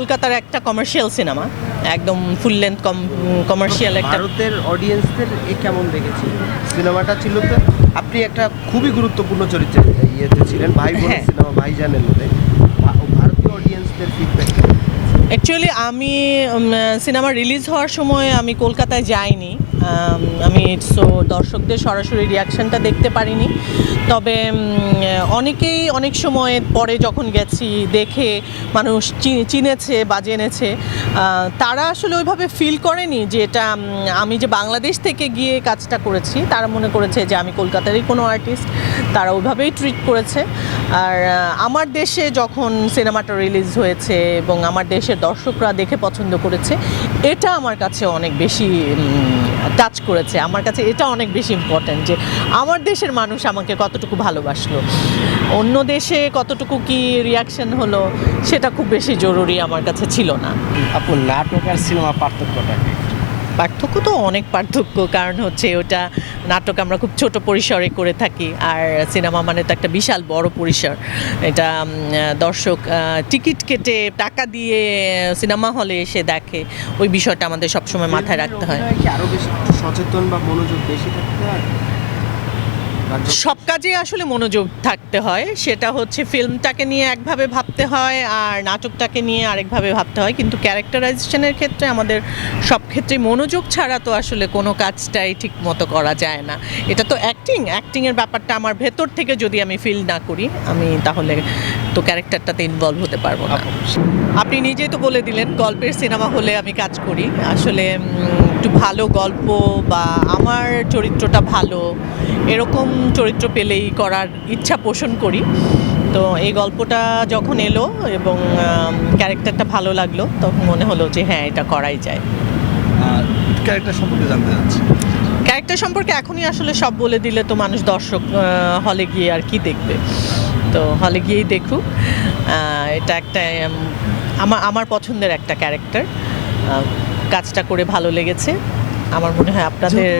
কলকাতার একটা commercial cinema একদম ফুল লেন্থ কমার্শিয়াল একটা ভারতের অডিয়েন্সদের এ কেমন দেখেছি সিনেমাটা ছিল তো আপনি একটা খুবই গুরুত্বপূর্ণ চরিত্রে ইয়েতে ছিলেন ভাই বোনের হ্যাঁ। সিনেমা ভাইজানের মধ্যে অ্যাকচুয়ালি আমি সিনেমা রিলিজ হওয়ার সময় আমি কলকাতায় যাইনি। আমি সো দর্শকদের সরাসরি রিয়াকশনটা দেখতে পারিনি। তবে অনেকেই অনেক সময় পরে যখন গেছি, দেখে, মানুষ চিনেছে বা জেনেছে তারা আসলে ওইভাবে ফিল করেনি যে এটা আমি যে বাংলাদেশ থেকে গিয়ে কাজটা করেছি, তারা মনে করেছে যে আমি কলকাতারই কোনো আর্টিস্ট তারা ওইভাবেই ট্রিট করেছে। আর আমার দেশে যখন সিনেমাটা রিলিজ হয়েছে এবং আমার দেশের দর্শকরা দেখে পছন্দ করেছে, এটা আমার কাছে অনেক বেশি টাচ করেছে। আমার কাছে এটা অনেক বেশি ইম্পর্ট্যান্ট যে আমার দেশের মানুষ আমাকে কতটুকু ভালোবাসলো। অন্য দেশে কতটুকু কি রিয়াকশন হলো, সেটা খুব বেশি জরুরি আমার কাছে ছিল না। আপু, নাটক আর সিনেমা পার্থক্যটা পার্থক্য তো অনেক পার্থক্য, কারণ হচ্ছে ওটা নাটক আমরা খুব ছোট পরিসরে করে থাকি, আর সিনেমা মানে তো একটা বিশাল বড় পরিসর। এটা দর্শক টিকিট কেটে টাকা দিয়ে সিনেমা হলে এসে দেখে, ওই বিষয়টা আমাদের সবসময় মাথায় রাখতে হয়। আরও বেশি সচেতন বা মনোযোগ বেশি থাকতে হয়? সব কাজে আসলে মনোযোগ থাকতে হয়। সেটা হচ্ছে ফিল্মটাকে নিয়ে একভাবে ভাবতে হয় আর নাটকটাকে নিয়ে আরেকভাবে ভাবতে হয়। কিন্তু ক্যারেক্টারাইজেশনের ক্ষেত্রে আমাদের সব ক্ষেত্রে মনোযোগ ছাড়া তো আসলে কোনো কাজটাই ঠিক মতো করা যায় না। এটা তো অ্যাক্টিং অ্যাক্টিংয়ের ব্যাপারটা আমার ভেতর থেকে যদি আমি ফিল না করি আমি তাহলে তো ক্যারেক্টারটাতে ইনভলভ হতে পারব না। আপনি নিজেই তো বলে দিলেন গল্পের সিনেমা হলে আমি কাজ করি। আসলে একটু ভালো গল্প বা আমার চরিত্রটা ভালো এরকম চরিত্র পেলেই করার ইচ্ছা পোষণ করি। তো এই গল্পটা যখন এলো এবং ক্যারেক্টারটা ভালো লাগল তখন মনে হলো যে হ্যাঁ এটা করাই যায়। ক্যারেক্টার সম্পর্কে জানতে চাচ্ছি। ক্যারেক্টার সম্পর্কে এখনই আসলে সব বলে দিলে তো মানুষ দর্শক হলে গিয়ে আর কি দেখবে। তো হলে গিয়েই দেখুক। এটা একটা আমার আমার পছন্দের একটা ক্যারেক্টার। কাজটা করে ভালো লেগেছে। আমার মনে হয় আপনাদের